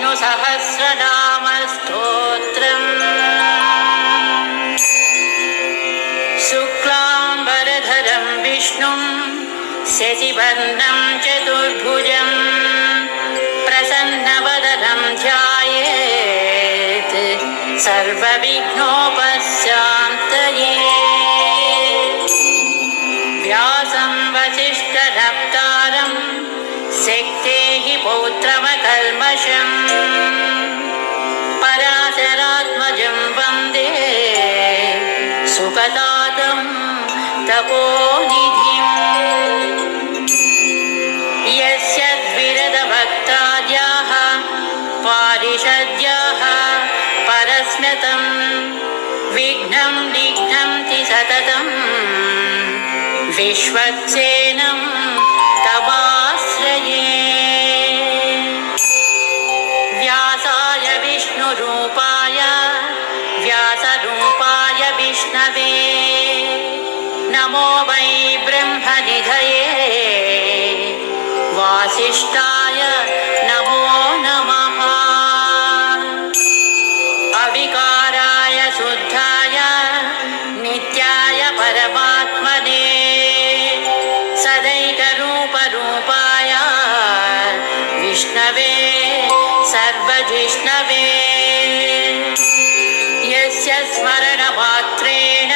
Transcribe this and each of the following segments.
विष्णुसहस्रनामस्तोत्रम् शुक्लाम्बरधरं विष्णुं शशिवर्णं चतुर्भुजं प्रसन्नवदनं ध्यायेत् सर्वविघ्नोपशान्तये। व्यासं वसिष्ठनप्तारं शक्तेः पौत्रमकल्मषम् पराशरात्मजं वन्दे सुखदातं तपोनिधिम्। यस्य द्विरदभक्ताद्याः पारिषद्याः परस्म्यतं विघ्नं निघ्नन्ति सततं विश्वक्सेनं तवाश्रये। व्यासाय विष्णुरूपाय व्यासरूपाय विष्णवे नमो वै ब्रह्मनिधये वासिष्ठाय नमो नमः। अविकाराय शुद्धाय नित्याय परमात्मने सदैकरूपरूपाय विष्णवे सर्वजिष्णवे। यस्य स्मरणमात्रेण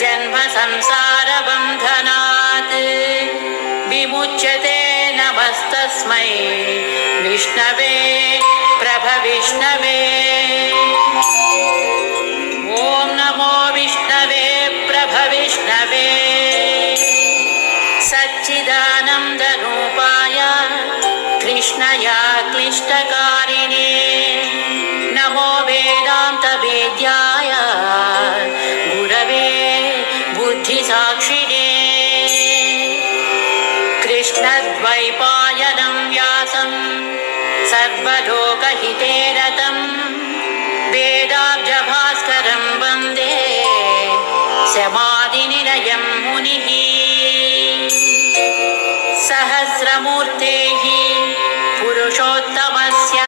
जन्मसंसारबन्धनात् विमुच्यते नमस्तस्मै विष्णवे प्रभविष्णवे। ॐ नमो विष्णवे प्रभविष्णवे सच्चिदानन्दरूपाय कृष्णया क्लिष्टकारिणे नमो वेदान्तवेद्याय गुरवे बुद्धिसाक्षिणे। कृष्णद्वैपायनं व्यासं सर्वलोकहिते